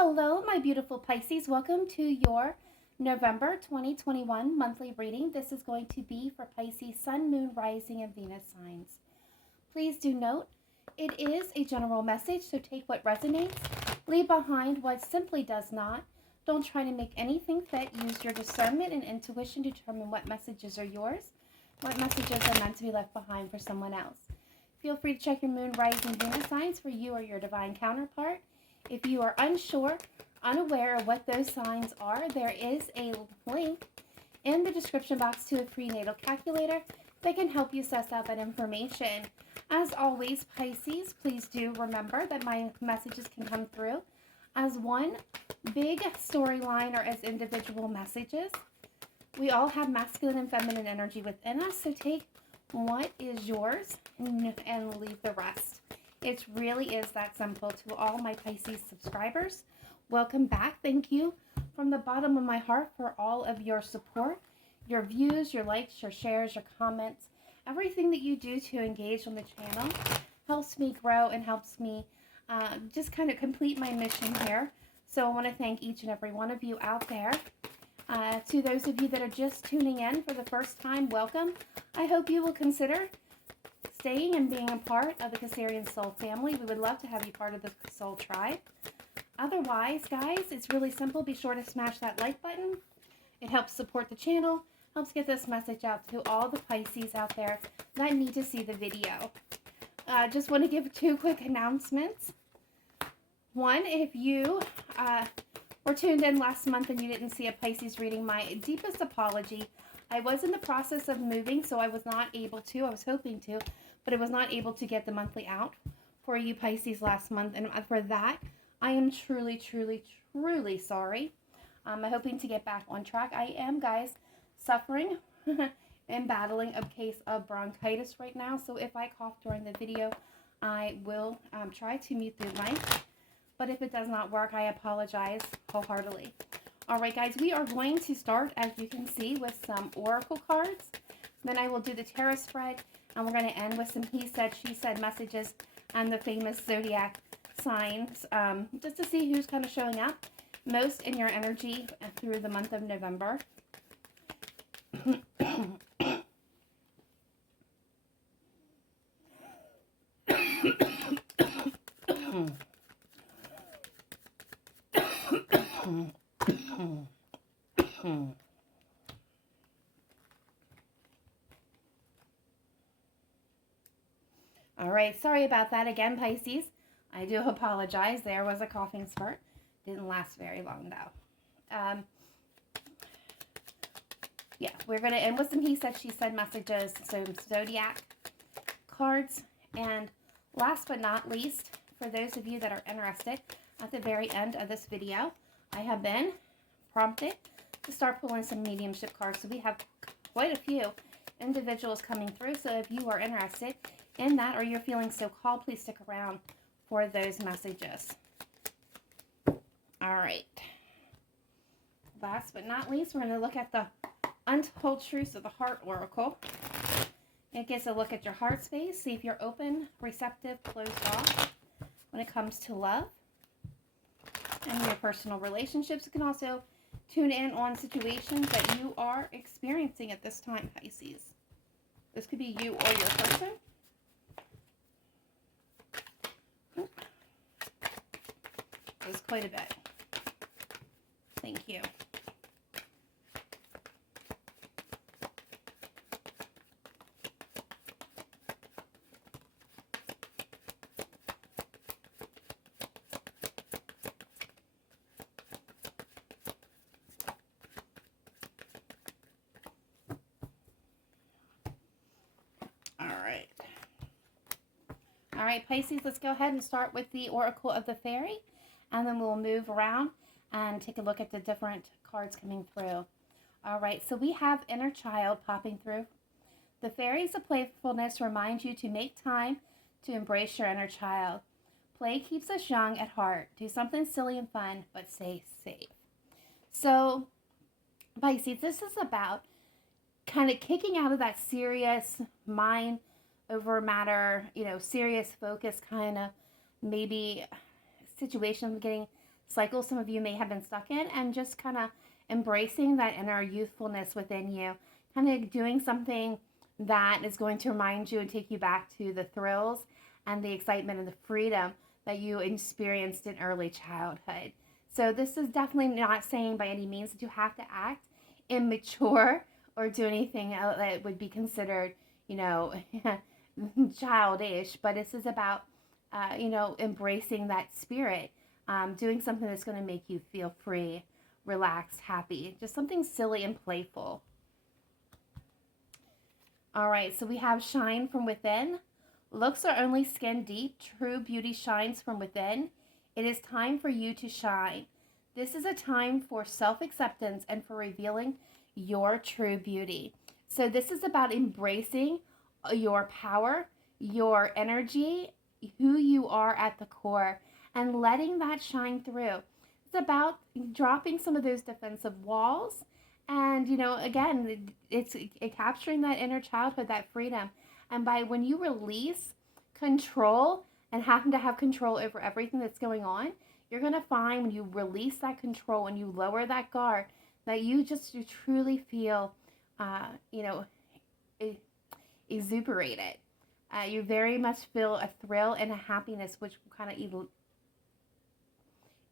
Hello, my beautiful Pisces. Welcome to your November 2021 monthly reading. This is going to be for Pisces, Sun, Moon, Rising, and Venus signs. Please do note, it is a general message, so take what resonates, leave behind what simply does not. Don't try to make anything fit. Use your discernment and intuition to determine what messages are yours, what messages are meant to be left behind for someone else. Feel free to check your Moon, Rising, Venus signs for you or your divine counterpart. If you are unsure, unaware of what those signs are, there is a link in the description box to a prenatal calculator that can help you suss out that information. As always, Pisces, please do remember that my messages can come through as one big storyline or as individual messages. We all have masculine and feminine energy within us, so take what is yours and leave the rest. It really is that simple. To all my Pisces subscribers, welcome back. Thank you from the bottom of my heart for all of your support, your views, your likes, your shares, your comments. Everything that you do to engage on the channel helps me grow and helps me just kind of complete my mission here. So I want to thank each and every one of you out there. To those of you that are just tuning in for the first time, welcome. I hope you will consider staying and being a part of the Cancerian Soul family. We would love to have you part of the Soul Tribe. Otherwise, guys, it's really simple. Be sure to smash that like button. It helps support the channel, helps get this message out to all the Pisces out there that need to see the video. Just want to give two quick announcements. One, if you were tuned in last month and you didn't see a Pisces reading, my deepest apology. I was in the process of moving, so I was not able to. I was hoping to, but I was not able to get the monthly out for you Pisces last month. And for that, I am truly, truly, truly sorry. I'm hoping to get back on track. I am, guys, suffering and battling a case of bronchitis right now. So if I cough during the video, I will try to mute the mic. But if it does not work, I apologize wholeheartedly. All right, guys, we are going to start, as you can see, with some oracle cards. Then I will do the tarot spread, and we're going to end with some he said, she said messages and the famous zodiac signs, just to see who's kind of showing up most in your energy through the month of November. All right, sorry about that again, Pisces. I do apologize. There was a coughing spurt. Didn't last very long, though. Yeah, we're going to end with some he said, she said messages, some zodiac cards. And last but not least, for those of you that are interested, at the very end of this video, I have been prompted to start pulling some mediumship cards. So we have quite a few individuals coming through. So if you are interested in that or you're feeling so called, please stick around for those messages. All right. Last but not least, we're going to look at the Untold Truths of the Heart Oracle. It gives a look at your heart space. See if you're open, receptive, closed off when it comes to love and your personal relationships. You can also tune in on situations that you are experiencing at this time, Pisces. This could be you or your person. There's quite a bit. Thank you. All right, Pisces, let's go ahead and start with the Oracle of the Fairy, and then we'll move around and take a look at the different cards coming through. All right, so we have Inner Child popping through. The fairies of playfulness remind you to make time to embrace your inner child. Play keeps us young at heart. Do something silly and fun, but stay safe. So, Pisces, this is about kind of kicking out of that serious mind over matter, serious focus kind of maybe situation, getting cycle some of you may have been stuck in, and just kind of embracing that inner youthfulness within you, kind of doing something that is going to remind you and take you back to the thrills and the excitement and the freedom that you experienced in early childhood. So this is definitely not saying by any means that you have to act immature or do anything that would be considered, childish, but this is about, embracing that spirit, doing something that's going to make you feel free, relaxed, happy, just something silly and playful. All right, so we have shine from within. Looks are only skin deep. True beauty shines from within. It is time for you to shine. This is a time for self-acceptance and for revealing your true beauty. So this is about embracing your power, your energy, who you are at the core, and letting that shine through. It's about dropping some of those defensive walls, and again, it's capturing that inner childhood, that freedom. And when you release control and having to have control over everything that's going on, you're going to find when you release that control and you lower that guard, that you truly feel, exuberated. You very much feel a thrill and a happiness, which kind of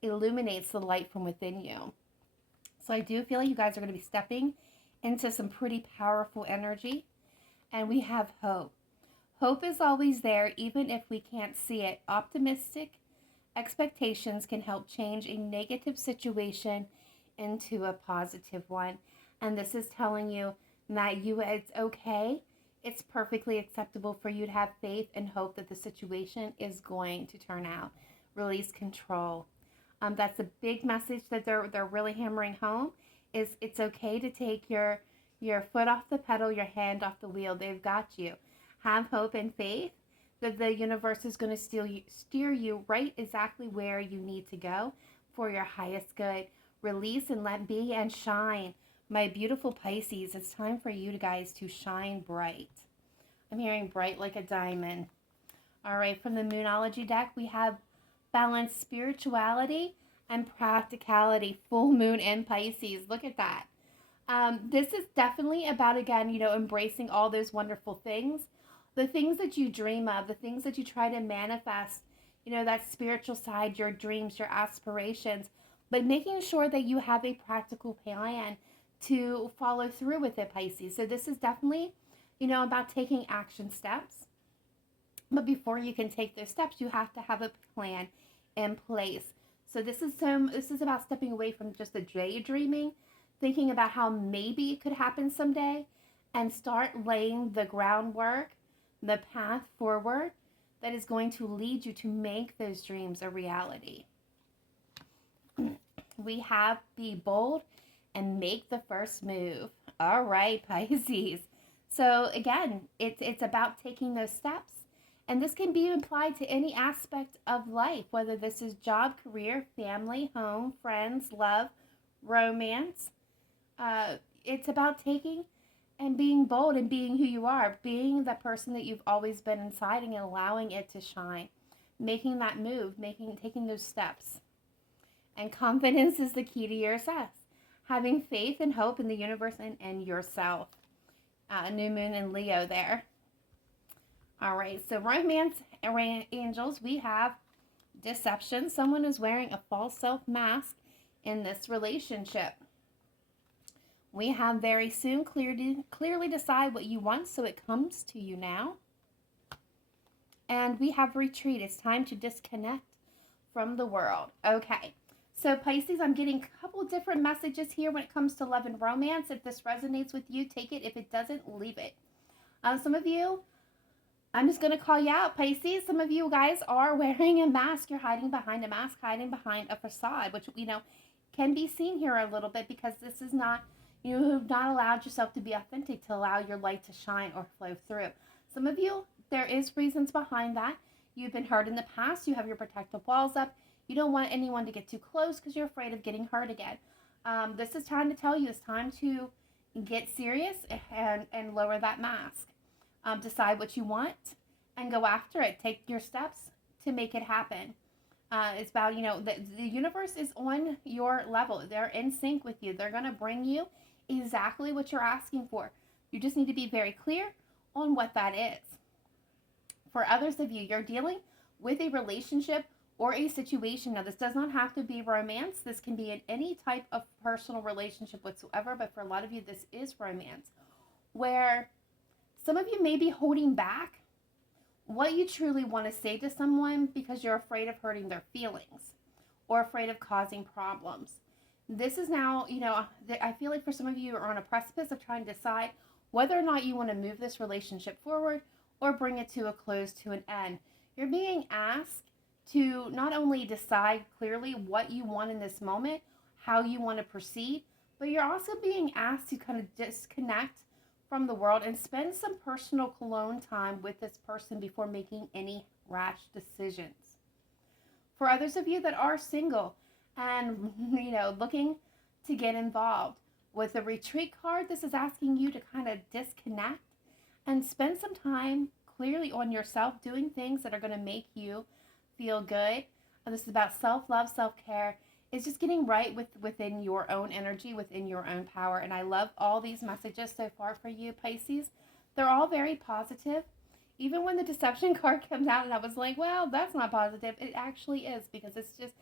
illuminates the light from within you. So I do feel like you guys are going to be stepping into some pretty powerful energy. And we have hope. Hope is always there, even if we can't see it. Optimistic expectations can help change a negative situation into a positive one. And this is telling you that it's okay. It's perfectly acceptable for you to have faith and hope that the situation is going to turn out. Release control. That's a big message that they're really hammering home. Is it's okay to take your foot off the pedal, your hand off the wheel. They've got you. Have hope and faith that the universe is going to steer you right exactly where you need to go for your highest good. Release and let be and shine. My beautiful Pisces, it's time for you guys to shine bright. I'm hearing bright like a diamond. All right, from the Moonology deck, we have balanced spirituality and practicality. Full moon in Pisces. Look at that. This is definitely about, again, embracing all those wonderful things. The things that you dream of, the things that you try to manifest, that spiritual side, your dreams, your aspirations, but making sure that you have a practical plan to follow through with it, Pisces. So this is definitely, about taking action steps. But before you can take those steps, you have to have a plan in place. So this is about stepping away from just the daydreaming, thinking about how maybe it could happen someday, and start laying the groundwork, the path forward that is going to lead you to make those dreams a reality. We have be bold and make the first move. All right, Pisces. So again, it's about taking those steps. And this can be applied to any aspect of life, whether this is job, career, family, home, friends, love, romance. It's about taking and being bold and being who you are, being the person that you've always been inside and allowing it to shine, making that move, taking those steps. And confidence is the key to your success. Having faith and hope in the universe and yourself. New moon in Leo there. All right, so romance angels, we have deception. Someone is wearing a false self mask in this relationship. We have very soon clearly decide what you want so it comes to you now. And we have retreat. It's time to disconnect from the world. Okay, so Pisces, I'm getting a couple different messages here when it comes to love and romance. If this resonates with you, take it. If it doesn't, leave it. Some of you, I'm just going to call you out, Pisces. Some of you guys are wearing a mask. You're hiding behind a mask, hiding behind a facade, which, can be seen here a little bit because this is not, you have not allowed yourself to be authentic, to allow your light to shine or flow through. Some of you, there is reasons behind that. You've been hurt in the past. You have your protective walls up. You don't want anyone to get too close because you're afraid of getting hurt again. This is time to tell you it's time to get serious and lower that mask. Decide what you want and go after it. Take your steps to make it happen. It's about, the universe is on your level. They're in sync with you. They're going to bring you exactly what you're asking for. You just need to be very clear on what that is. For others of you, you're dealing with a relationship or a situation. Now, this does not have to be romance. This can be in any type of personal relationship whatsoever, but for a lot of you, this is romance, where some of you may be holding back what you truly want to say to someone because you're afraid of hurting their feelings or afraid of causing problems. This is now, I feel like for some of you are on a precipice of trying to decide whether or not you want to move this relationship forward or bring it to a close, to an end. You're being asked to not only decide clearly what you want in this moment, how you want to proceed, but you're also being asked to kind of disconnect from the world and spend some personal alone time with this person before making any rash decisions. For others of you that are single and looking to get involved, with the retreat card, this is asking you to kind of disconnect and spend some time clearly on yourself, doing things that are going to make you feel good. And this is about self-love, self-care. It's just getting right within your own energy, within your own power. And I love all these messages so far for you, Pisces. They're all very positive. Even when the deception card comes out and I was like, well, that's not positive, it actually is, because it's just,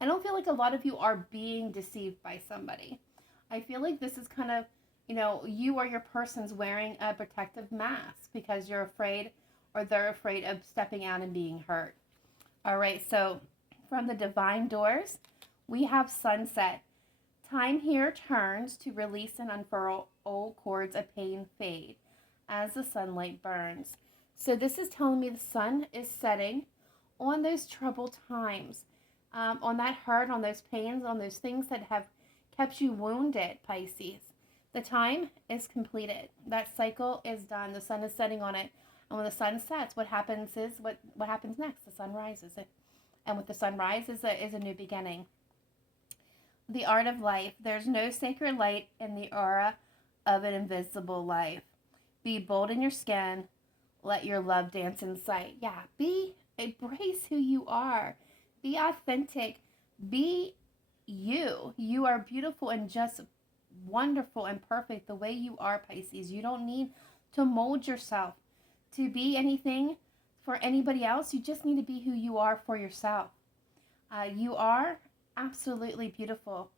I don't feel like a lot of you are being deceived by somebody. I feel like this is kind of, you or your person's wearing a protective mask because you're afraid, or they're afraid of stepping out and being hurt. All right, so from the divine doors, we have sunset. Time here turns to release and unfurl old cords of pain fade as the sunlight burns. So this is telling me the sun is setting on those troubled times, on that hurt, on those pains, on those things that have kept you wounded, Pisces. The time is completed. That cycle is done. The sun is setting on it. And when the sun sets, what happens is, what happens next? The sun rises. And with the sun rises is a new beginning. The art of life. There's no sacred light in the aura of an invisible life. Be bold in your skin. Let your love dance in sight. Yeah, embrace who you are. Be authentic. Be you. You are beautiful and just wonderful and perfect the way you are, Pisces. You don't need to mold yourself to be anything for anybody else. You just need to be who you are for yourself. You are absolutely beautiful.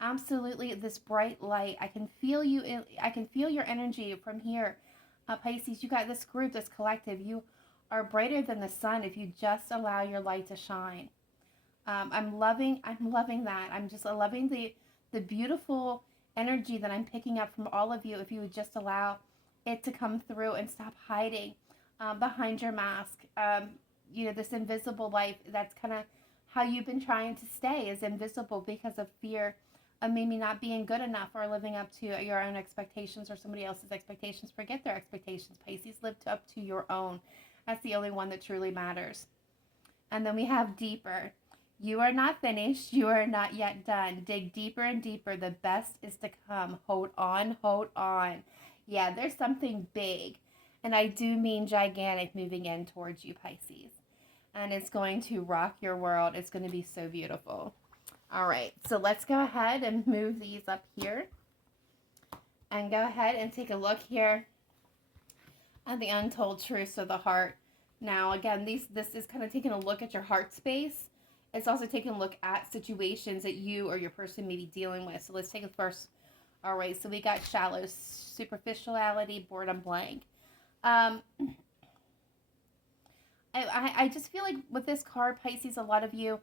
Absolutely this bright light. I can feel you. I can feel your energy from here. Pisces, you got this group, this collective. You are brighter than the sun if you just allow your light to shine. I'm loving that. I'm just loving the beautiful energy that I'm picking up from all of you. If you would just allow it to come through and stop hiding behind your mask. This invisible life, that's kind of how you've been trying to stay, is invisible because of fear of maybe not being good enough or living up to your own expectations or somebody else's expectations. Forget their expectations, Pisces. Live up to your own. That's the only one that truly matters. And then we have deeper. You are not finished. You are not yet done. Dig deeper and deeper. The best is to come. Hold on, hold on. Yeah, there's something big, and I do mean gigantic, moving in towards you, Pisces. And it's going to rock your world. It's going to be so beautiful. All right, so let's go ahead and move these up here. And go ahead and take a look here at the untold truths of the heart. Now, again, this is kind of taking a look at your heart space. It's also taking a look at situations that you or your person may be dealing with. So let's take it first. All right, so we got shallow, superficiality, boredom, blank. I just feel like with this card, Pisces, a lot of you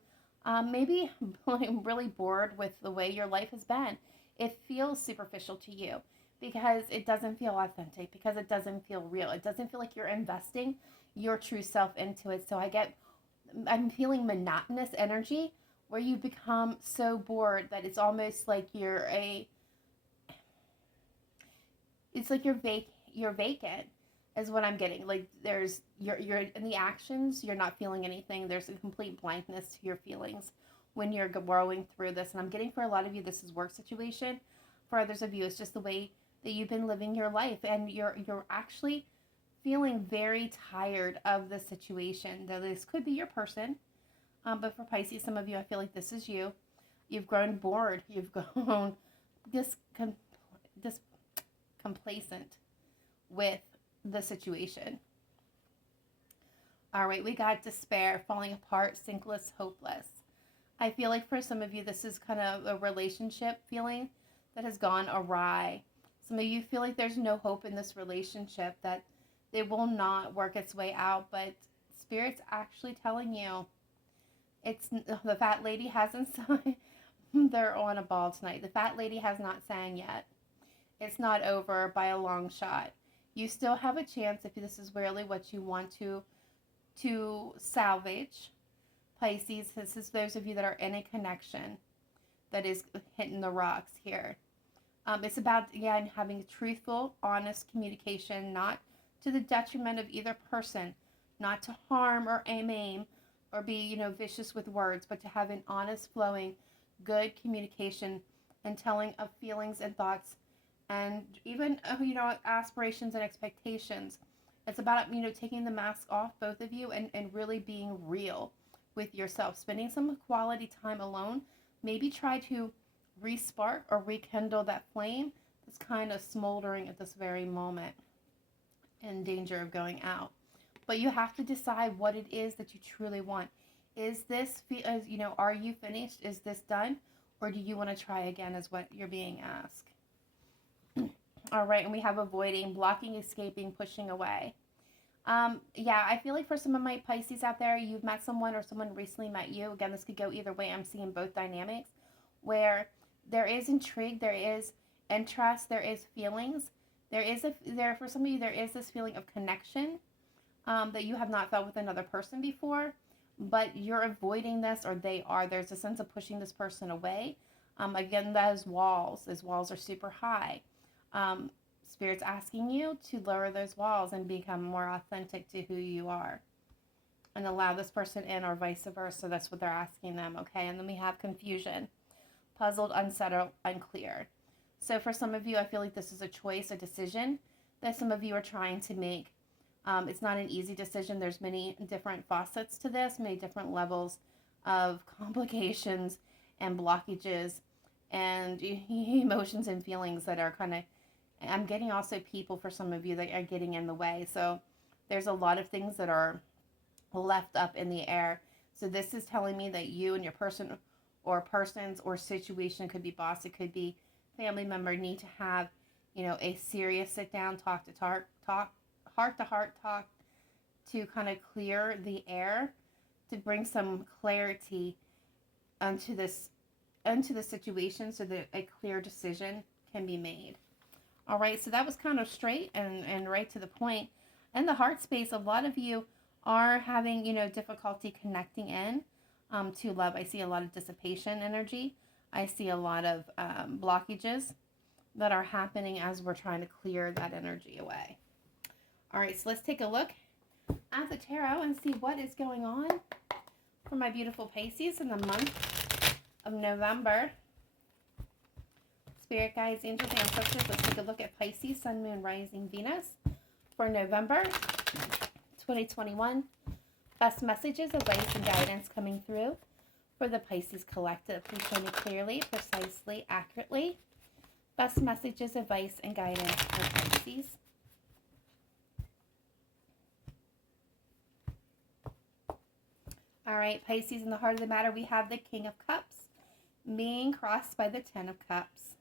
maybe really bored with the way your life has been. It feels superficial to you because it doesn't feel authentic, because it doesn't feel real. It doesn't feel like you're investing your true self into it. So I'm feeling monotonous energy where you become so bored that it's almost like you're vacant is what I'm getting. Like you're in the actions, you're not feeling anything. There's a complete blankness to your feelings when you're growing through this. And I'm getting, for a lot of you, this is work situation. For others of you, it's just the way that you've been living your life, and you're actually feeling very tired of the situation. Though this could be your person. But for Pisces, some of you, I feel like this is you. You've grown bored. You've grown complacent with the situation. All right, we got despair, falling apart, sinkless, hopeless. I feel like for some of you, this is kind of a relationship feeling that has gone awry. Some of you feel like there's no hope in this relationship, that it will not work its way out, but Spirit's actually telling you the fat lady hasn't signed. They're on a ball tonight. The fat lady has not sang yet. It's not over by a long shot. You still have a chance if this is really what you want to salvage. Pisces, this is those of you that are in a connection that is hitting the rocks here. It's about, again, having truthful, honest communication, not to the detriment of either person, not to harm or aim or be, vicious with words, but to have an honest, flowing, good communication and telling of feelings and thoughts and even, aspirations and expectations. It's about, taking the mask off, both of you, and really being real with yourself, spending some quality time alone. Maybe try to respark or rekindle that flame that's kind of smoldering at this very moment, in danger of going out. But you have to decide what it is that you truly want. Is this, are you finished? Is this done? Or do you want to try again, is what you're being asked. All right, and we have avoiding, blocking, escaping, pushing away. I feel like for some of my Pisces out there, you've met someone or someone recently met you. Again, this could go either way. I'm seeing both dynamics where there is intrigue, there is interest, there is feelings. For some of you, there is this feeling of connection that you have not felt with another person before, but you're avoiding this, or there's a sense of pushing this person away. Again, those walls are super high. Spirit's asking you to lower those walls and become more authentic to who you are and allow this person in, or vice versa. That's what they're asking them, okay? And then we have confusion, puzzled, unsettled, unclear. So for some of you, I feel like this is a choice, a decision that some of you are trying to make. It's not an easy decision. There's many different facets to this, many different levels of complications and blockages and emotions and feelings that are kind of, I'm getting also people for some of you that are getting in the way. So there's a lot of things that are left up in the air. So this is telling me that you and your person or persons or situation, could be boss, it could be family member, need to have, a serious sit down, talk, heart to heart talk to kind of clear the air, to bring some clarity into the situation so that a clear decision can be made. All right, so that was kind of straight and right to the point. In the heart space, a lot of you are having, difficulty connecting in to love. I see a lot of dissipation energy. I see a lot of blockages that are happening as we're trying to clear that energy away. All right, so let's take a look at the tarot and see what is going on for my beautiful Pisces in the month of November. Spirit guides, angels, ancestors, let's take a look at Pisces, Sun, Moon, Rising, Venus for November 2021. Best messages, advice, and guidance coming through for the Pisces collective. Please show me clearly, precisely, accurately. Best messages, advice, and guidance for Pisces. All right, Pisces, in the heart of the matter, we have the King of Cups being crossed by the Ten of Cups.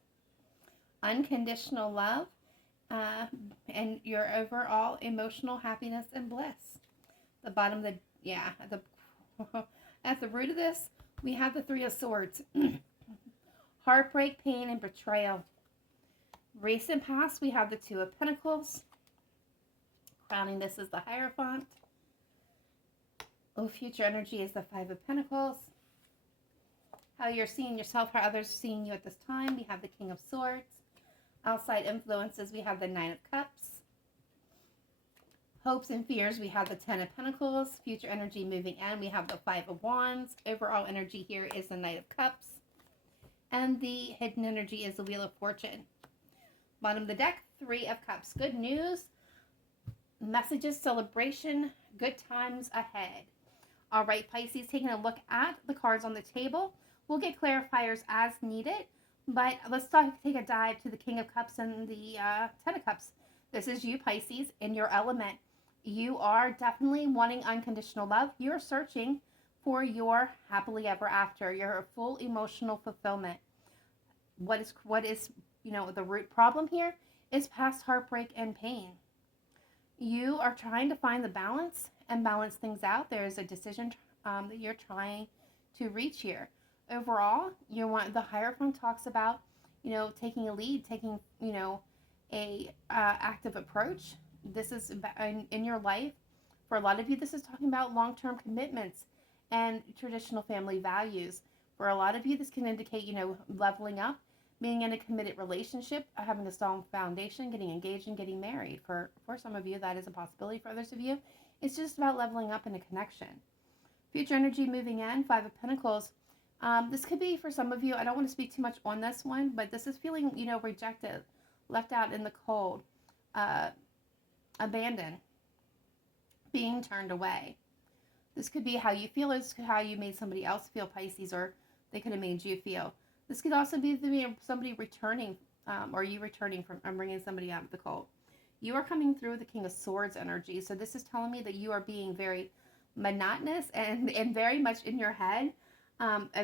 Unconditional love and your overall emotional happiness and bliss. The bottom of at the root of this, we have the Three of Swords. Heartbreak, pain, and betrayal. Recent past, we have the Two of Pentacles. Crowning this is the Hierophant. Future energy is the Five of Pentacles. How you're seeing yourself, how others are seeing you at this time, we have the King of Swords. Outside influences, we have the Nine of Cups. Hopes and fears, we have the Ten of Pentacles. Future energy moving in, we have the Five of Wands. Overall energy here is the Knight of Cups. And the hidden energy is the Wheel of Fortune. Bottom of the deck, Three of Cups. Good news, messages, celebration, good times ahead. All right, Pisces, taking a look at the cards on the table. We'll get clarifiers as needed, but let's take a dive to the King of Cups and the Ten of Cups. This is you, Pisces, in your element. You are definitely wanting unconditional love. You're searching for your happily ever after, your full emotional fulfillment. What is the root problem here is past heartbreak and pain. You are trying to find the balance and balance things out. There's a decision that you're trying to reach here. Overall, the Hierophant talks about, taking a lead, taking, a active approach. This is in your life. For a lot of you, this is talking about long-term commitments and traditional family values. For a lot of you, this can indicate, leveling up, being in a committed relationship, having a strong foundation, getting engaged and getting married. For some of you, that is a possibility. For others of you, it's just about leveling up in a connection. Future energy moving in, Five of Pentacles. This could be for some of you, I don't want to speak too much on this one, but this is feeling, rejected, left out in the cold, abandoned, being turned away. This could be how you feel, this could how you made somebody else feel, Pisces, or they could have made you feel. This could also be somebody returning, or you returning from, bringing somebody out of the cold. You are coming through the King of Swords energy. So this is telling me that you are being very monotonous and very much in your head,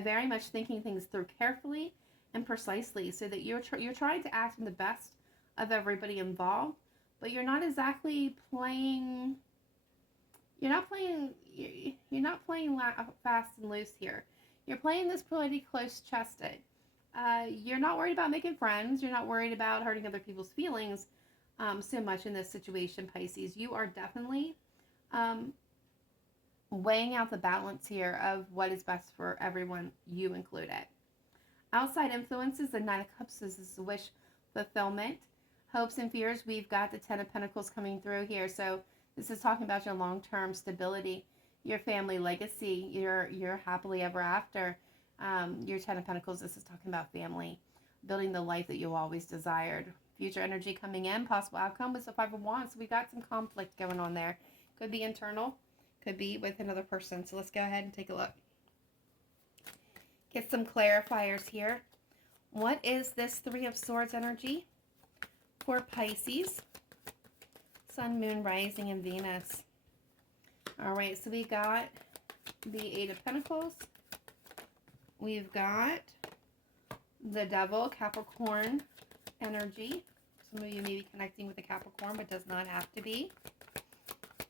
very much thinking things through carefully and precisely, so that you're trying to act in the best of everybody involved, but you're not exactly playing. You're not playing fast and loose here. You're playing this pretty close-chested. You're not worried about making friends. You're not worried about hurting other people's feelings so much in this situation, Pisces. You are definitely weighing out the balance here of what is best for everyone, you included. Outside influences, the Nine of Cups is wish fulfillment. Hopes and fears, we've got the Ten of Pentacles coming through here. So this is talking about your long-term stability, your family legacy, your happily ever after. Your Ten of Pentacles, this is talking about family, building the life that you always desired. Future energy coming in, possible outcome was the Five of Wands. So we got some conflict going on there. Could be internal, could be with another person. So let's go ahead and take a look. Get some clarifiers here. What is this Three of Swords energy for Pisces? Sun, Moon, Rising, and Venus. All right, so we got the Eight of Pentacles. We've got the Devil, Capricorn energy. Some of you may be connecting with the Capricorn, but does not have to be.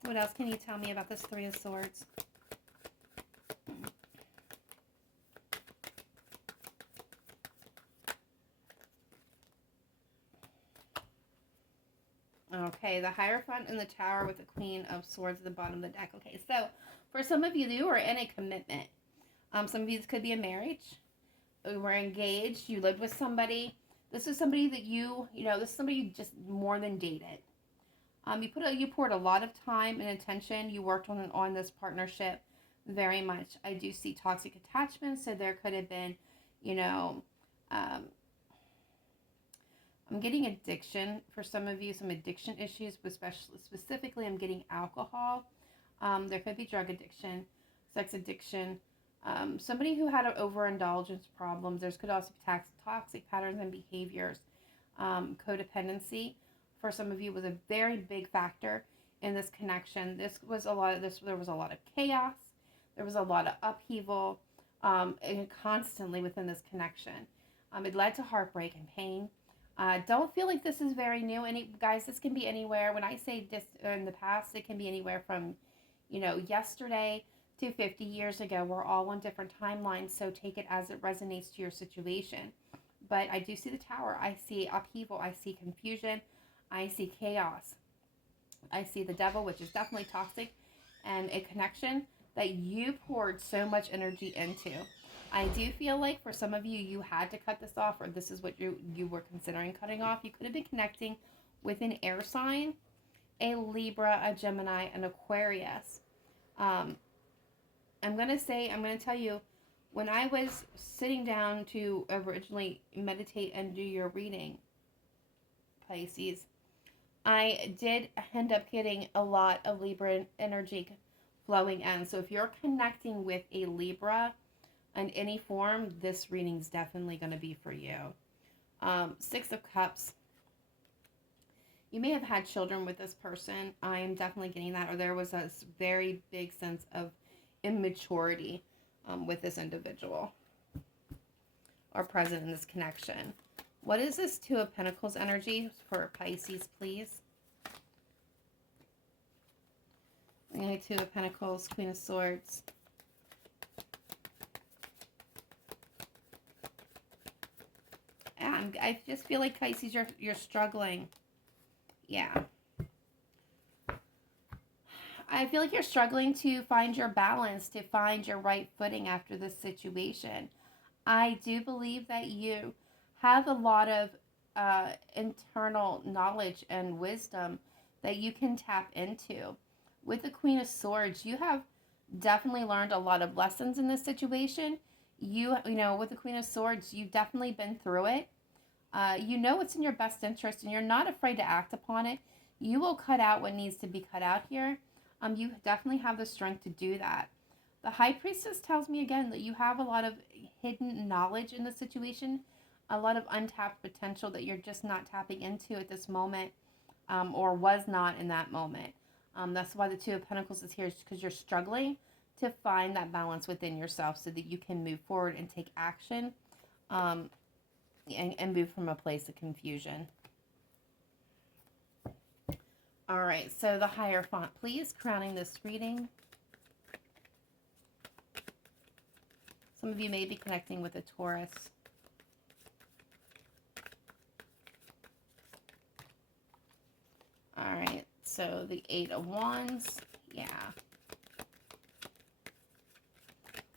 What else can you tell me about this Three of Swords? Okay, the Hierophant and the Tower with the Queen of Swords at the bottom of the deck. Okay, so for some of you, you are in a commitment. Some of you, this could be a marriage. You were engaged. You lived with somebody. This is somebody that this is somebody you just more than dated. You poured a lot of time and attention. You worked on this partnership very much. I do see toxic attachments, so there could have been, I'm getting addiction for some of you, some addiction issues, specifically I'm getting alcohol. There could be drug addiction, sex addiction, somebody who had an overindulgence problems. There could also be toxic patterns and behaviors. Codependency for some of you was a very big factor in this connection. There was a lot of chaos. There was a lot of upheaval constantly within this connection. It led to heartbreak and pain. Don't feel like this is very new. Guys, this can be anywhere. When I say this in the past, it can be anywhere from, yesterday to 50 years ago. We're all on different timelines, so take it as it resonates to your situation. But I do see the Tower. I see upheaval. I see confusion. I see chaos. I see the Devil, which is definitely toxic, and a connection that you poured so much energy into. I do feel like for some of you, you had to cut this off, or this is what you were considering cutting off. You could have been connecting with an air sign, a Libra, a Gemini, an Aquarius. I'm going to tell you, when I was sitting down to originally meditate and do your reading, Pisces, I did end up getting a lot of Libra energy flowing in. So if you're connecting with a Libra in any form, this reading is definitely going to be for you. Six of Cups. You may have had children with this person. I am definitely getting that. Or there was a very big sense of immaturity with this individual or present in this connection. What is this Two of Pentacles energy for Pisces, please? Okay, Two of Pentacles, Queen of Swords. And I just feel like Pisces, you're struggling. Yeah. I feel like you're struggling to find your balance, to find your right footing after this situation. I do believe that you have a lot of internal knowledge and wisdom that you can tap into. With the Queen of Swords, you have definitely learned a lot of lessons in this situation. You know, with the Queen of Swords, you've definitely been through it. You know what's in your best interest, and you're not afraid to act upon it. You will cut out what needs to be cut out here. You definitely have the strength to do that. The High Priestess tells me again that you have a lot of hidden knowledge in the situation, a lot of untapped potential that you're just not tapping into at this moment, or was not in that moment. That's why the Two of Pentacles is here, because you're struggling to find that balance within yourself so that you can move forward and take action, and move from a place of confusion. All right, so the Hierophant, please, crowning this reading. Some of you may be connecting with a Taurus. All right, so the Eight of Wands, yeah.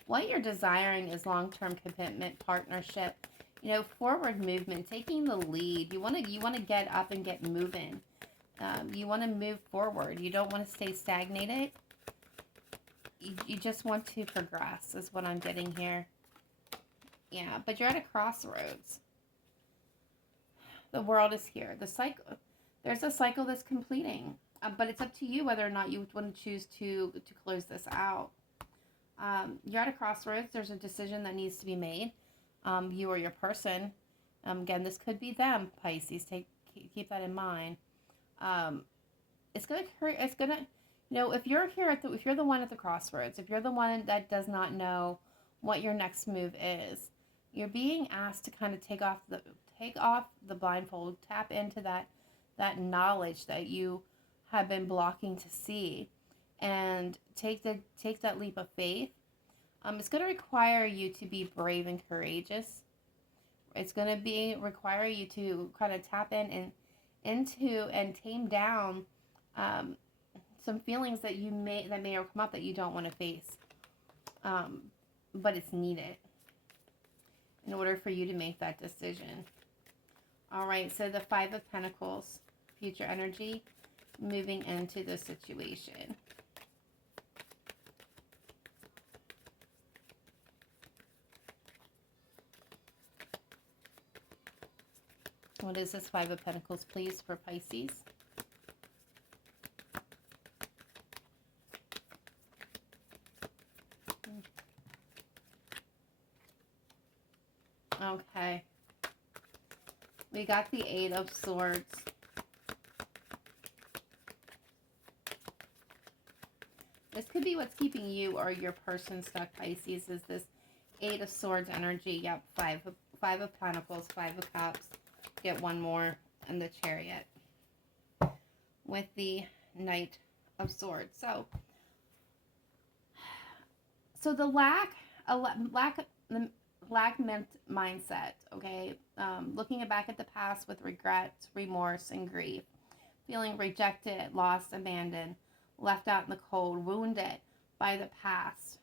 What you're desiring is long-term commitment, partnership, you know, forward movement, taking the lead. You want to get up and get moving. You want to move forward. You don't want to stay stagnated. You just want to progress is what I'm getting here. Yeah, but you're at a crossroads. The World is here. The cycle, there's a cycle that's completing, but it's up to you whether or not you want to choose to close this out. You're at a crossroads. There's a decision that needs to be made. You or your person. Again, this could be them, Pisces. Keep that in mind. It's gonna, you know, if you're here if you're the one at the crossroads, if you're the one that does not know what your next move is, you're being asked to kind of take off the blindfold, tap into that knowledge that you have been blocking to see, and take that leap of faith. It's going to require you to be brave and courageous. It's going to require you to kind of tap into and tame down some feelings that may come up that you don't want to face, but it's needed in order for you to make that decision. All right, so the Five of Pentacles, future energy, moving into the situation. What is this Five of Pentacles, please, for Pisces? Okay. We got the Eight of Swords. This could be what's keeping you or your person stuck, Pisces, is this Eight of Swords energy. Yep, Five of Pentacles, Five of Cups. Get one more, and the Chariot with the Knight of Swords. So the lack mindset, okay? Looking back at the past with regret, remorse, and grief. Feeling rejected, lost, abandoned, left out in the cold, wounded by the past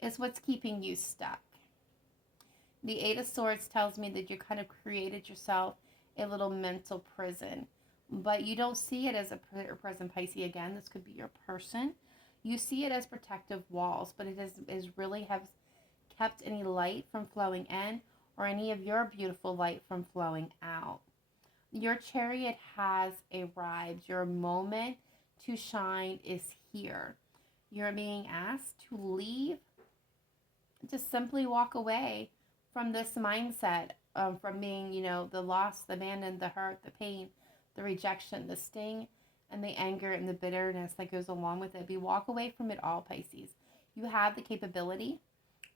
is what's keeping you stuck. The Eight of Swords tells me that you kind of created yourself a little mental prison, but you don't see it as a prison, Pisces. Again, this could be your person. You see it as protective walls, but it is really have kept any light from flowing in or any of your beautiful light from flowing out. Your Chariot has arrived. Your moment to shine is here. You're being asked to leave, to simply walk away from this mindset, from being, the loss, the abandon, the hurt, the pain, the rejection, the sting, and the anger and the bitterness that goes along with it. Walk away from it all, Pisces. You have the capability.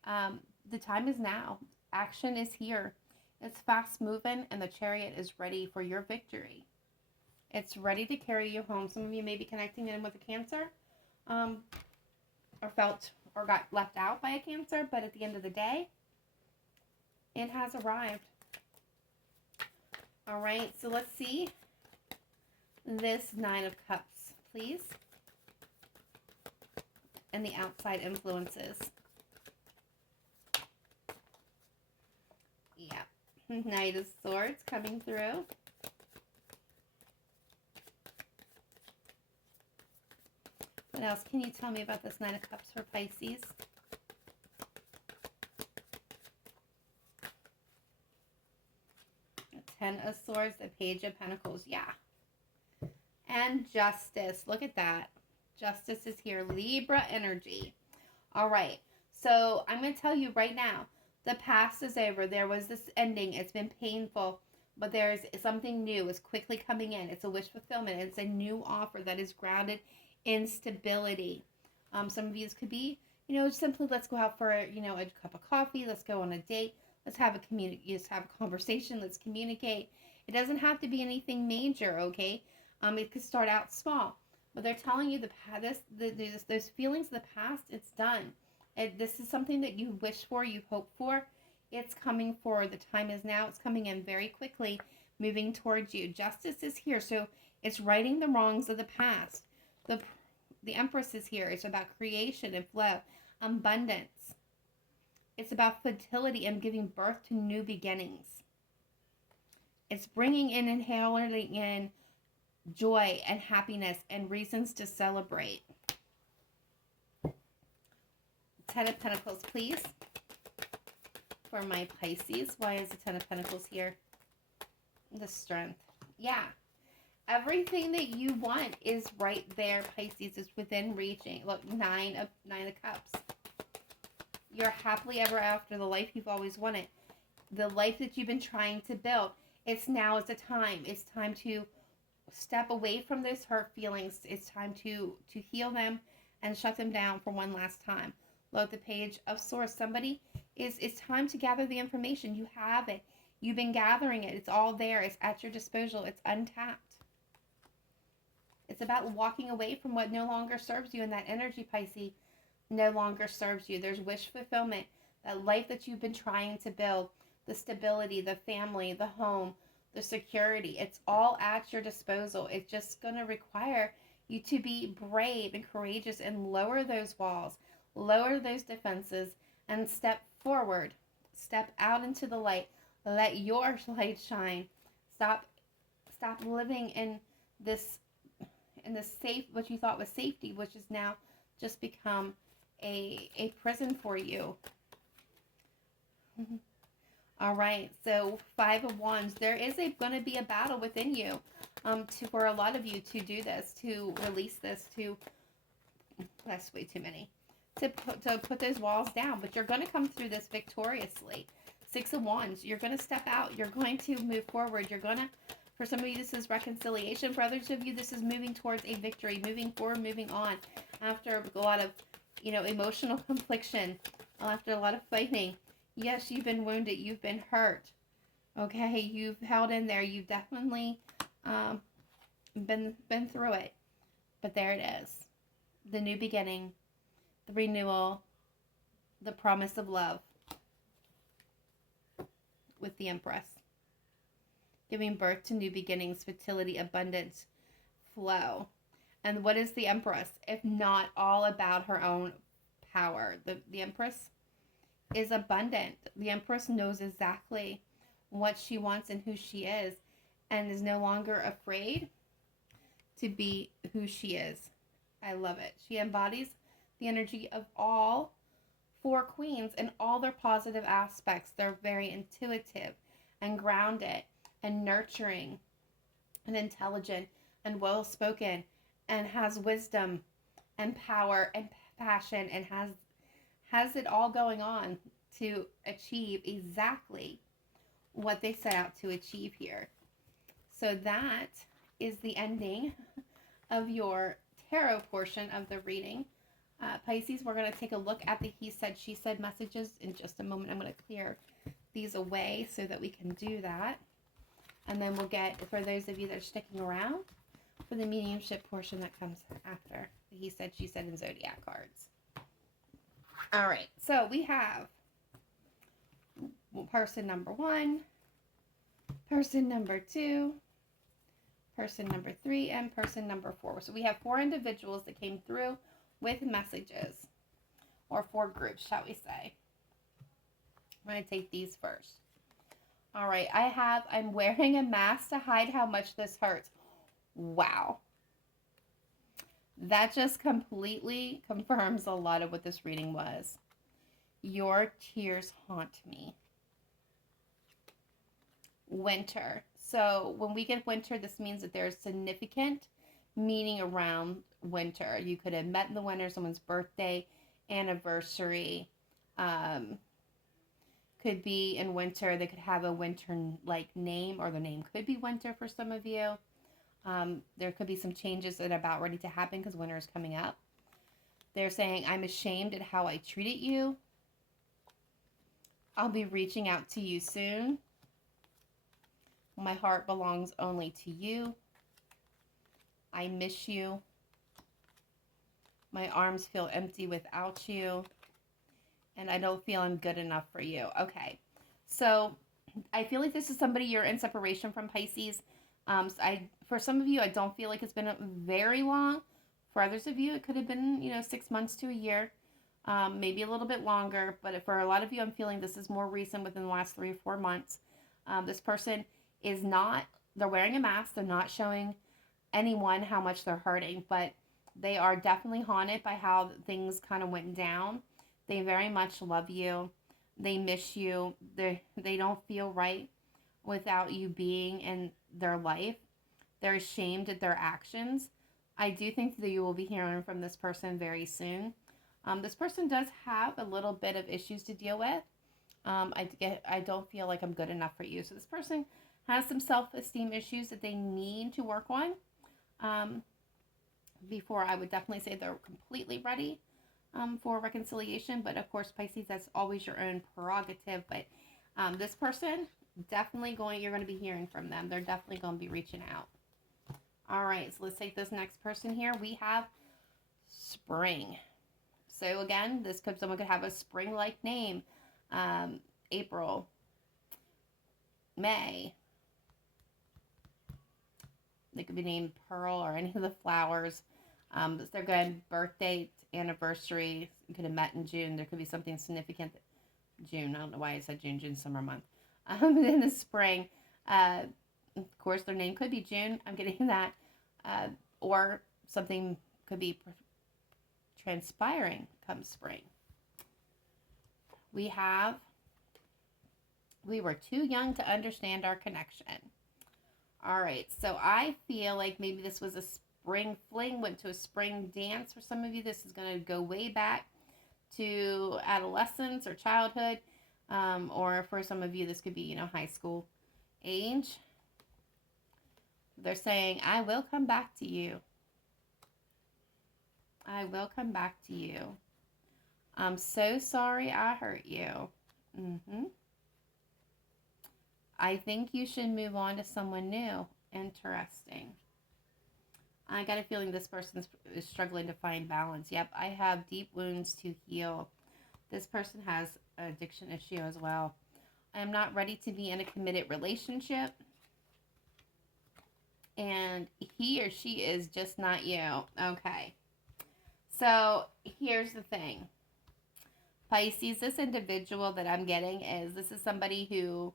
The time is now. Action is here. It's fast moving, and the chariot is ready for your victory. It's ready to carry you home. Some of you may be connecting in with a Cancer, or felt or got left out by a Cancer, but at the end of the day, it has arrived. All right, so let's see this Nine of Cups, please, and the outside influences. Yeah, Knight of Swords coming through. What else can you tell me about this Nine of Cups for Pisces? Ten of Swords, the Page of Pentacles, yeah. And Justice, look at that. Justice is here, Libra energy. All right, so I'm going to tell you right now, the past is over. There was this ending. It's been painful, but there's something new. It's quickly coming in. It's a wish fulfillment. It's a new offer that is grounded in stability. Some of you, this could be, simply let's go out for, a cup of coffee. Let's go on a date. Let's have a conversation. Let's communicate. It doesn't have to be anything major, okay? It could start out small, but they're telling you those feelings of the past, it's done. This is something that you wish for, you hope for. It's coming forward. The time is now. It's coming in very quickly, moving towards you. Justice is here, so it's righting the wrongs of the past. The Empress is here. It's about creation and flow, abundance. It's about fertility and giving birth to new beginnings. It's bringing in and heralding in joy and happiness and reasons to celebrate. Ten of Pentacles, please, for my Pisces. Why is the Ten of Pentacles here? The Strength. Yeah. Everything that you want is right there, Pisces. It's within reaching. Look, Nine of Cups. You're happily ever after, the life you've always wanted. The life that you've been trying to build. Now is the time. It's time to step away from those hurt feelings. It's time to heal them and shut them down for one last time. Look, the Page of Swords. It's time to gather the information. You have it. You've been gathering it. It's all there. It's at your disposal. It's untapped. It's about walking away from what no longer serves you, and that energy, Pisces, no longer serves you. There's wish fulfillment. That life that you've been trying to build, the stability, the family, the home, the security, it's all at your disposal. It's just going to require you to be brave and courageous and lower those walls, lower those defenses, and step forward. Step out into the light. Let your light shine. Stop living in this safe, what you thought was safety, which has now just become a prison for you. All right, so Five of Wands. There is going to be a battle within you, for a lot of you, to do this, to release this, that's way too many, to put those walls down. But you're going to come through this victoriously. Six of Wands. You're going to step out. You're going to move forward. For some of you, this is reconciliation. For others of you, this is moving towards a victory, moving forward, moving on. After a lot of, emotional confliction, after a lot of fighting. Yes, you've been wounded. You've been hurt. Okay, you've held in there. You've definitely been through it. But there it is. The new beginning, the renewal, the promise of love with the Empress. Giving birth to new beginnings, fertility, abundance, flow. And what is the Empress, if not all about her own power? The Empress is abundant. The Empress knows exactly what she wants and who she is, and is no longer afraid to be who she is. I love it. She embodies the energy of all four queens and all their positive aspects. They're very intuitive and grounded and nurturing and intelligent and well-spoken and has wisdom and power and passion and has it all going on to achieve exactly what they set out to achieve here. So that is the ending of your tarot portion of the reading. Pisces, we're going to take a look at the he said, she said messages in just a moment. I'm going to clear these away so that we can do that. And then we'll get, for those of you that are sticking around, for the mediumship portion that comes after the he said, she said, and zodiac cards. All right, so we have person number 1, person number 2, person number 3, and person number 4. So we have 4 individuals that came through with messages, or 4 groups, shall we say. I'm going to take these first. All right, I'm wearing a mask to hide how much this hurts. Wow. That just completely confirms a lot of what this reading was. Your tears haunt me. Winter. So when we get winter, this means that there's significant meaning around winter. You could have met in the winter, someone's birthday, anniversary, could be in winter. They could have a winter-like name, or the name could be winter for some of you. There could be some changes that are about ready to happen because winter is coming up. They're saying, I'm ashamed at how I treated you. I'll be reaching out to you soon. My heart belongs only to you. I miss you. My arms feel empty without you. And I don't feel I'm good enough for you. Okay. So I feel like this is somebody you're in separation from, Pisces. For some of you, I don't feel like it's been very long. For others of you, it could have been, 6 months to a year. Maybe a little bit longer. But for a lot of you, I'm feeling this is more recent, within the last 3 or 4 months. This person is not, they're wearing a mask. They're not showing anyone how much they're hurting, but they are definitely haunted by how things kind of went down. They very much love you. They miss you. They don't feel right without you being in their life. They're ashamed at their actions. I do think that you will be hearing from this person very soon. This person does have a little bit of issues to deal with. I don't feel like I'm good enough for you. So this person has some self-esteem issues that they need to work on. Before I would definitely say they're completely ready for reconciliation. But of course, Pisces, that's always your own prerogative. But this person, definitely you're going to be hearing from them. They're definitely going to be reaching out. All right, so let's take this next person here. We have spring. So again, someone could have a spring-like name. April, May. They could be named Pearl or any of the flowers. They're good. Birthday, anniversary. You could have met in June. There could be something significant. June. I don't know why I said June. June's summer month. In the spring. Of course, their name could be June. I'm getting that. Or something could be transpiring come spring. We were too young to understand our connection. All right, so I feel like maybe this was a spring fling, went to a spring dance. For some of you, this is going to go way back to adolescence or childhood. Or for some of you, this could be, high school age. They're saying, I will come back to you. I will come back to you. I'm so sorry I hurt you. I think you should move on to someone new. Interesting. I got a feeling this person is struggling to find balance. Yep, I have deep wounds to heal. This person has an addiction issue as well. I am not ready to be in a committed relationship. And he or she is just not you. Okay. So here's the thing. Pisces, this individual that I'm getting this is somebody who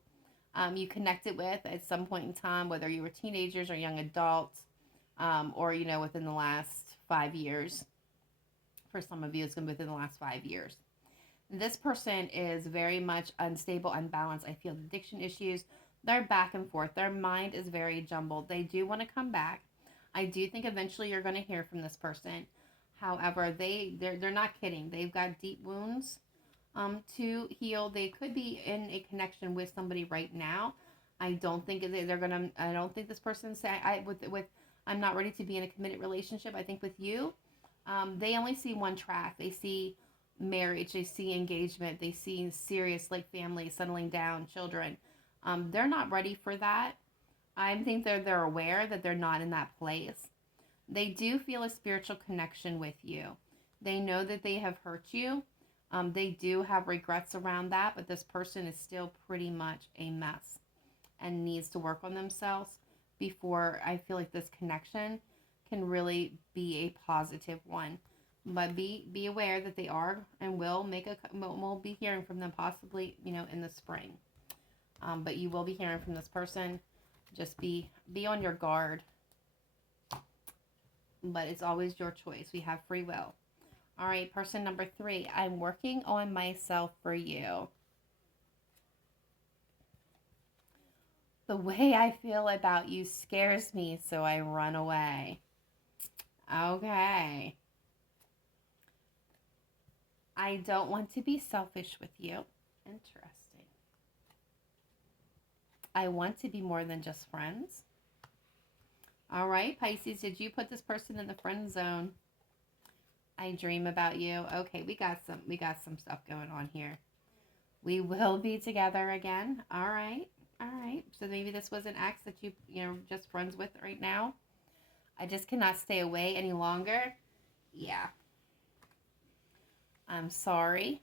you connected with at some point in time, whether you were teenagers or young adults, or, within the last 5 years. For some of you, it's going to be within the last 5 years. This person is very much unstable, unbalanced. I feel addiction issues. They're back and forth. Their mind is very jumbled. They do want to come back. I do think eventually you're going to hear from this person. However, they're not kidding. They've got deep wounds to heal. They could be in a connection with somebody right now. I don't think they're gonna. I don't think this person's saying with. I'm not ready to be in a committed relationship. I think with you, they only see one track. They see marriage. They see engagement. They see serious like family, settling down, children. They're not ready for that. I think they're aware that they're not in that place. They do feel a spiritual connection with you. They know that they have hurt you. They do have regrets around that, but this person is still pretty much a mess and needs to work on themselves before I feel like this connection can really be a positive one. But be aware that they are and we'll be hearing from them possibly, in the spring. But you will be hearing from this person. Just be on your guard. But it's always your choice. We have free will. All right, person number 3. I'm working on myself for you. The way I feel about you scares me, so I run away. Okay. I don't want to be selfish with you. Interesting. I want to be more than just friends. All right, Pisces, did you put this person in the friend zone? I dream about you. Okay, we got some stuff going on here. We will be together again. All right. So maybe this was an ex that you just friends with right now. I just cannot stay away any longer. Yeah. I'm sorry.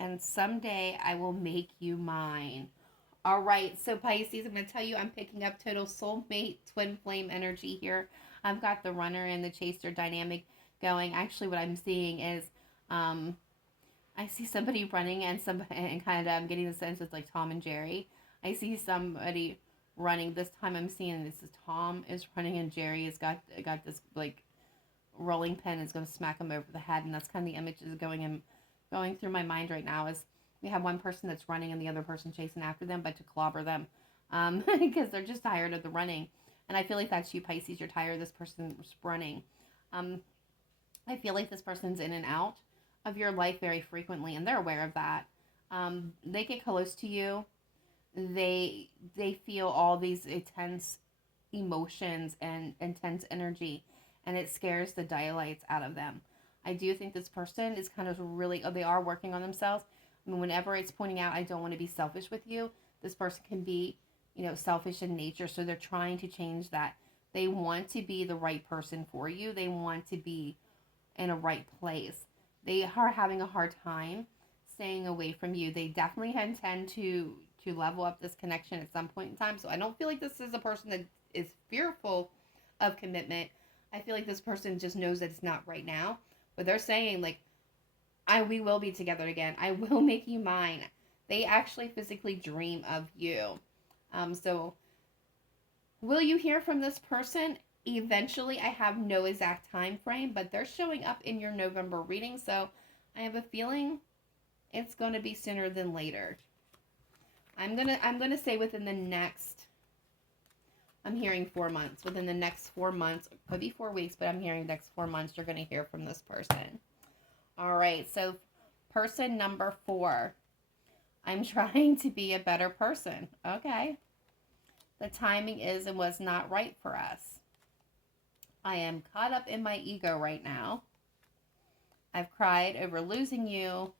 And someday I will make you mine. All right, so Pisces, I'm going to tell you I'm picking up total soulmate twin flame energy here. I've got the runner and the chaser dynamic going. Actually, what I'm seeing is I see somebody running and kind of I'm getting the sense it's like Tom and Jerry. I see somebody running. This time I'm seeing this is Tom is running and Jerry has got this like rolling pin is going to smack him over the head, and that's kind of the image is going through my mind right now is we have one person that's running and the other person chasing after them, but to clobber them because they're just tired of the running. And I feel like that's you, Pisces. You're tired of this person running. I feel like this person's in and out of your life very frequently, and they're aware of that. They get close to you. They feel all these intense emotions and intense energy, and it scares the daylights out of them. I do think this person is kind of really, they are working on themselves. I mean, whenever it's pointing out, I don't want to be selfish with you, this person can be, selfish in nature. So they're trying to change that. They want to be the right person for you. They want to be in a right place. They are having a hard time staying away from you. They definitely intend to level up this connection at some point in time. So I don't feel like this is a person that is fearful of commitment. I feel like this person just knows that it's not right now. But they're saying, like, we will be together again. I will make you mine. They actually physically dream of you. So will you hear from this person? Eventually, I have no exact time frame, but they're showing up in your November reading. So I have a feeling it's going to be sooner than later. I'm gonna say within the next, I'm hearing 4 months. Within the next 4 months, could be 4 weeks, but I'm hearing next 4 months, you're going to hear from this person. All right, so person number 4. I'm trying to be a better person. Okay. The timing is and was not right for us. I am caught up in my ego right now. I've cried over losing you.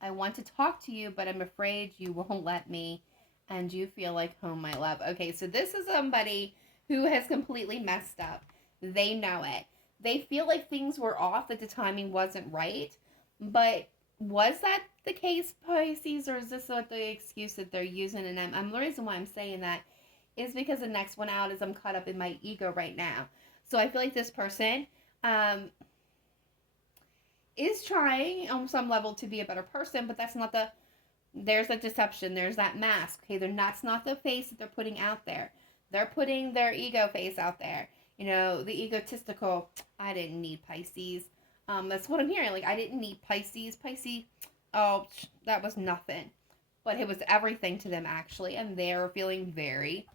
I want to talk to you, but I'm afraid you won't let me. And you feel like home, my love. Okay, so this is somebody who has completely messed up. They know it. They feel like things were off, that the timing wasn't right. But was that the case, Pisces, or is this what the excuse that they're using? And the reason why I'm saying that is because the next one out is I'm caught up in my ego right now. So I feel like this person is trying on some level to be a better person, but that's not there's a deception. There's that mask. Okay, that's not the face that they're putting out there. They're putting their ego face out there. The egotistical, I didn't need Pisces. That's what I'm hearing. Like, I didn't need Pisces. Pisces, oh, that was nothing. But it was everything to them, actually. And they're feeling very,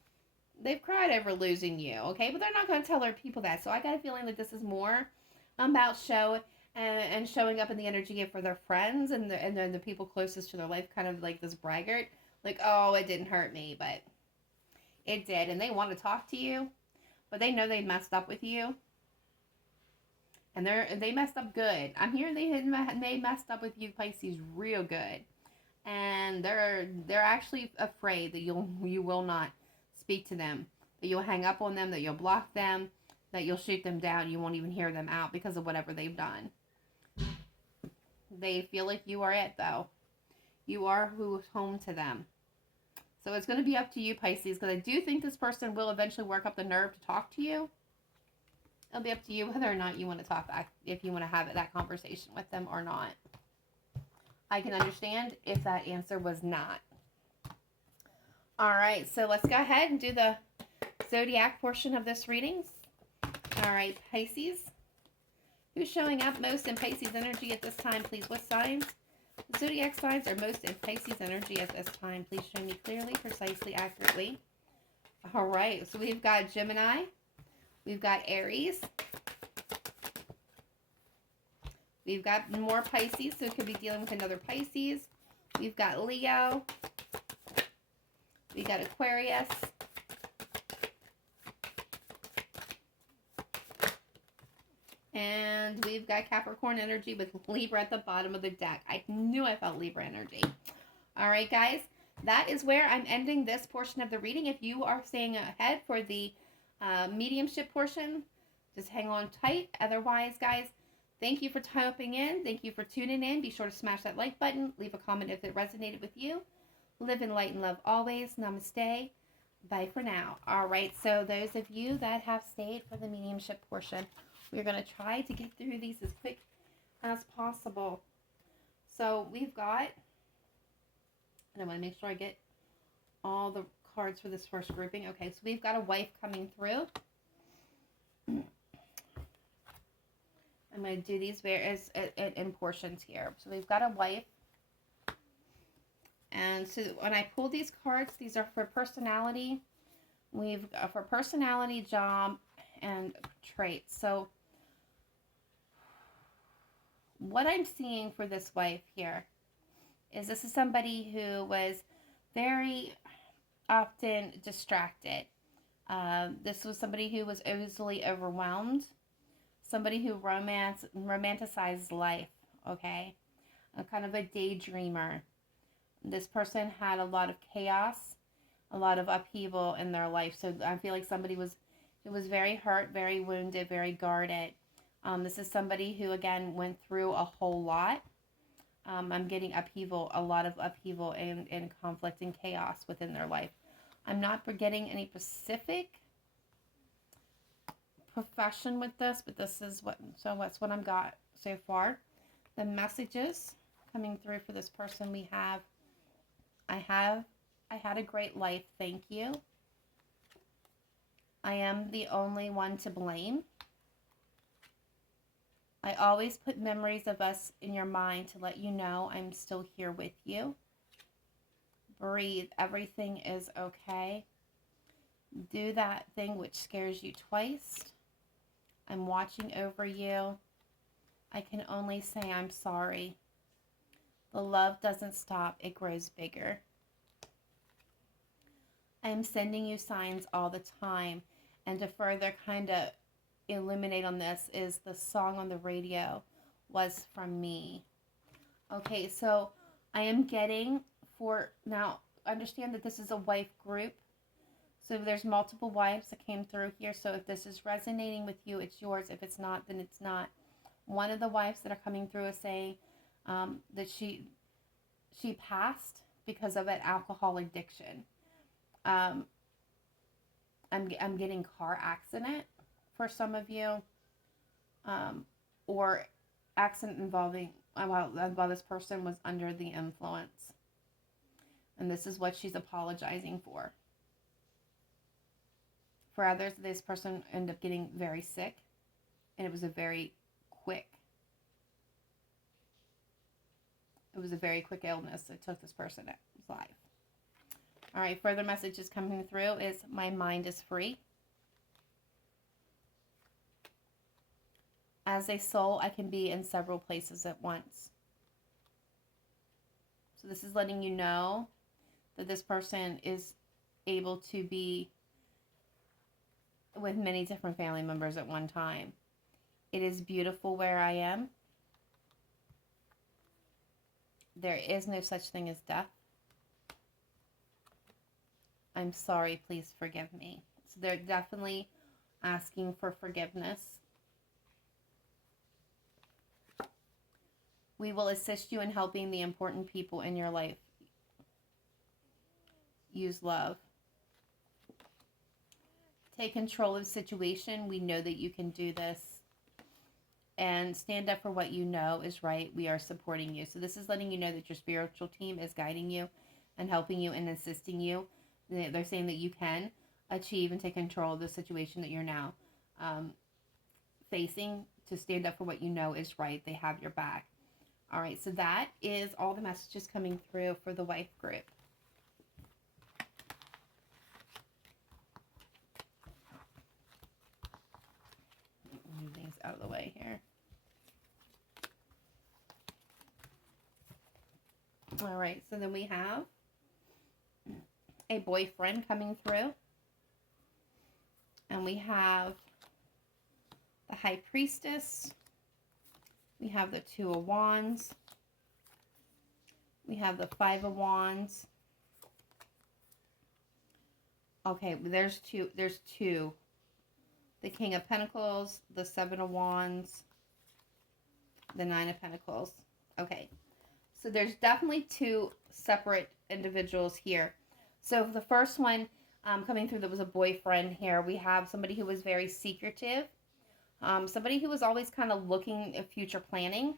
they've cried over losing you, okay? But they're not going to tell their people that. So I got a feeling that this is more about show and showing up in the energy for their friends and then the people closest to their life, kind of like this braggart, like, oh, it didn't hurt me, but it did, and they want to talk to you, but they know they messed up with you, and they messed up good. I'm hearing they messed up with you, Pisces, real good, and they're actually afraid that you will not speak to them, that you'll hang up on them, that you'll block them, that you'll shoot them down. You won't even hear them out because of whatever they've done. They feel like you are it, though. You are who's home to them. So it's going to be up to you, Pisces, because I do think this person will eventually work up the nerve to talk to you. It'll be up to you whether or not you want to talk back, if you want to have that conversation with them or not. I can understand if that answer was not. All right, so let's go ahead and do the zodiac portion of this reading. All right, Pisces. Who's showing up most in Pisces energy at this time, please? What signs? The zodiac signs are most in Pisces energy at this time. Please show me clearly, precisely, accurately. All right, so we've got Gemini. We've got Aries. We've got more Pisces, so it could be dealing with another Pisces. We've got Leo. We got Aquarius. And we've got Capricorn energy with Libra at the bottom of the deck. I knew I felt Libra energy. All right, guys. That is where I'm ending this portion of the reading. If you are staying ahead for the mediumship portion, just hang on tight. Otherwise, guys, thank you for typing in. Thank you for tuning in. Be sure to smash that like button. Leave a comment if it resonated with you. Live in light and love always. Namaste. Bye for now. All right. So those of you that have stayed for the mediumship portion, we're going to try to get through these as quick as possible. So we've got, and I want to make sure I get all the cards for this first grouping. Okay, so we've got a wife coming through. I'm going to do these various in portions here. So we've got a wife. And so when I pull these cards, these are for personality. We've got for personality, job, and traits. So what I'm seeing for this wife here is this is somebody who was very often distracted. This was somebody who was easily overwhelmed. Somebody who romanticized life, okay? A kind of a daydreamer. This person had a lot of chaos, a lot of upheaval in their life. So I feel like somebody who was very hurt, very wounded, very guarded. This is somebody who, again, went through a whole lot. I'm getting upheaval, a lot of upheaval and conflict and chaos within their life. I'm not forgetting any specific profession with this, but this is what's what I've got so far. The messages coming through for this person we have, I had a great life, thank you. I am the only one to blame. I always put memories of us in your mind to let you know I'm still here with you. Breathe. Everything is okay. Do that thing which scares you twice. I'm watching over you. I can only say I'm sorry. The love doesn't stop. It grows bigger. I am sending you signs all the time. And to further kind of illuminate on this is the song on the radio was from me. Okay, so I am getting for now, understand that this is a wife group. So there's multiple wives that came through here. So if this is resonating with you, it's yours. If it's not, then it's not. One of the wives that are coming through is saying that she passed because of an alcohol addiction. I'm getting car accident for some of you, or accident involving while this person was under the influence, and this is what she's apologizing for. For others, this person ended up getting very sick, and it was a very quick illness that took this person's life. All right, further messages coming through is my mind is free. As a soul, I can be in several places at once. So this is letting you know that this person is able to be with many different family members at one time. It is beautiful where I am. There is no such thing as death. I'm sorry, please forgive me. So they're definitely asking for forgiveness. We will assist you in helping the important people in your life. Use love. Take control of the situation. We know that you can do this. And stand up for what you know is right. We are supporting you. So this is letting you know that your spiritual team is guiding you and helping you and assisting you. They're saying that you can achieve and take control of the situation that you're now facing. To stand up for what you know is right. They have your back. All right, so that is all the messages coming through for the wife group. Move things out of the way here. All right, so then we have a boyfriend coming through. And we have the High Priestess. We have the Two of Wands. We have the Five of Wands. Okay, there's two. The King of Pentacles, the Seven of Wands, the Nine of Pentacles. Okay, so there's definitely two separate individuals here. So the first one coming through that was a boyfriend here, we have somebody who was very secretive. Somebody who was always kind of looking at future planning,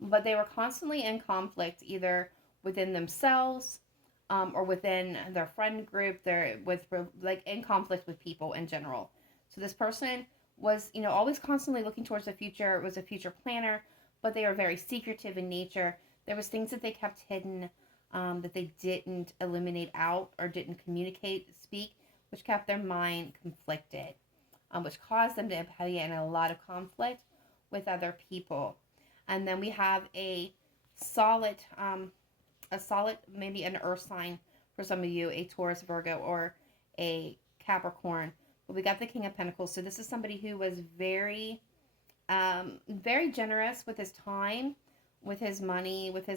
but they were constantly in conflict, either within themselves or within their friend group. They're like in conflict with people in general. So this person was, always constantly looking towards the future. It was a future planner, but they were very secretive in nature. There was things that they kept hidden, that they didn't illuminate out or didn't speak, which kept their mind conflicted. Which caused them to be in a lot of conflict with other people. And then we have a solid, maybe an earth sign for some of you, a Taurus, Virgo, or a Capricorn. But we got the King of Pentacles. So this is somebody who was very, very generous with his time, with his money, with his